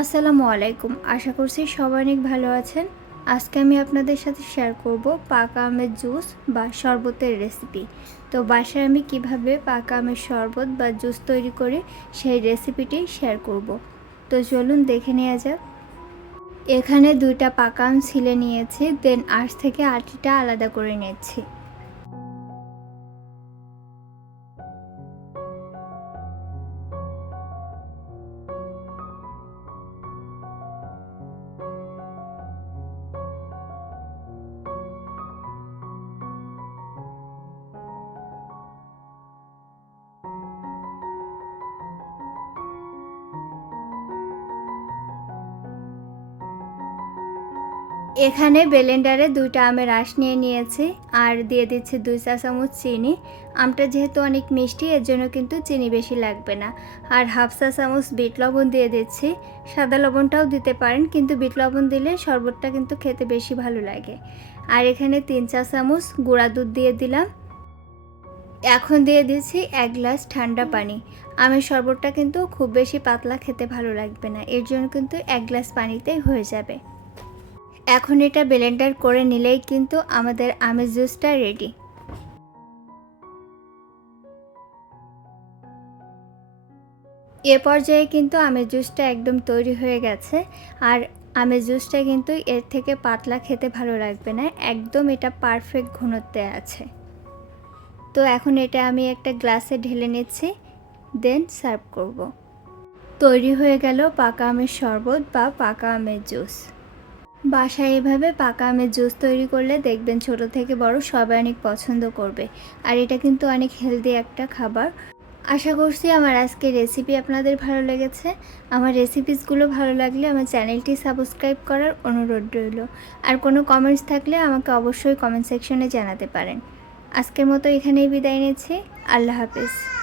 আসসালামু আলাইকুম। আশা করছি সবাই অনেক ভালো আছেন। আজকে আমি আপনাদের সাথে শেয়ার করব পাকা আমের জুস বা শরবতের রেসিপি তো বাসায় আমি কীভাবে পাকা আমের শরবত বা জুস তৈরি করি সেই রেসিপিটি শেয়ার করব। তো চলুন দেখে নেওয়া যাক। এখানে দুইটা পাকা আম ছিলে নিয়েছি দেন আঁশ থেকে আটিটা আলাদা করে নিচ্ছি এখানে ব্লেন্ডারে দুইটা আমের রস নিয়ে নিয়েছি আর দিয়ে দিচ্ছি দুই চা চামচ চিনি। আমটা যেহেতু অনেক মিষ্টি এর জন্য কিন্তু চিনি বেশি লাগবে না। আর হাফ চা চামচ বিট লবণ দিয়ে দিচ্ছি। সাদা লবণটাও দিতে পারেন, কিন্তু বিট লবণ দিলে শরবতটা কিন্তু খেতে বেশি ভালো লাগে। আর এখানে তিন চা চামচ গুঁড়া দুধ দিয়ে দিলাম। এখন দিয়ে দিচ্ছি এক গ্লাস ঠান্ডা পানি। আমের শরবতটা কিন্তু খুব বেশি পাতলা খেতে ভালো লাগবে না, এর জন্য কিন্তু এক গ্লাস পানিতেই হয়ে যাবে। এখন এটা ব্লেন্ডার করে নিলেই কিন্তু আমাদের আমের জুসটা রেডি এ পর্যায়ে কিন্তু আমের জুসটা একদম তৈরি হয়ে গেছে, আর আমের জুসটা কিন্তু এর থেকে পাতলা খেতে ভালো লাগবে না, একদম এটা পারফেক্ট ঘনত্বে আছে। তো এখন এটা আমি একটা গ্লাসে ঢেলে নিচ্ছি দেন সার্ভ করব। তৈরি হয়ে গেল পাকা আমের শরবত বা পাকা আমের জুস। বাসায় এভাবে পাকা আমের জুস তৈরি করলে দেখবেন ছোট থেকে বড় সবাই অনেক পছন্দ করবে। আর এটা কিন্তু অনেক হেলদি একটা খাবার। আশা করছি আমার আজকে রেসিপি আপনাদের ভালো লেগেছে। আমার রেসিপিসগুলো ভালো লাগলে আমার চ্যানেলটি সাবস্ক্রাইব করার অনুরোধ রইল। আর কোনো কমেন্টস থাকলে আমাকে অবশ্যই কমেন্ট সেকশনে জানাতে পারেন। আজকের মতো এখানেই বিদায় নিচ্ছি। আল্লাহ হাফিজ।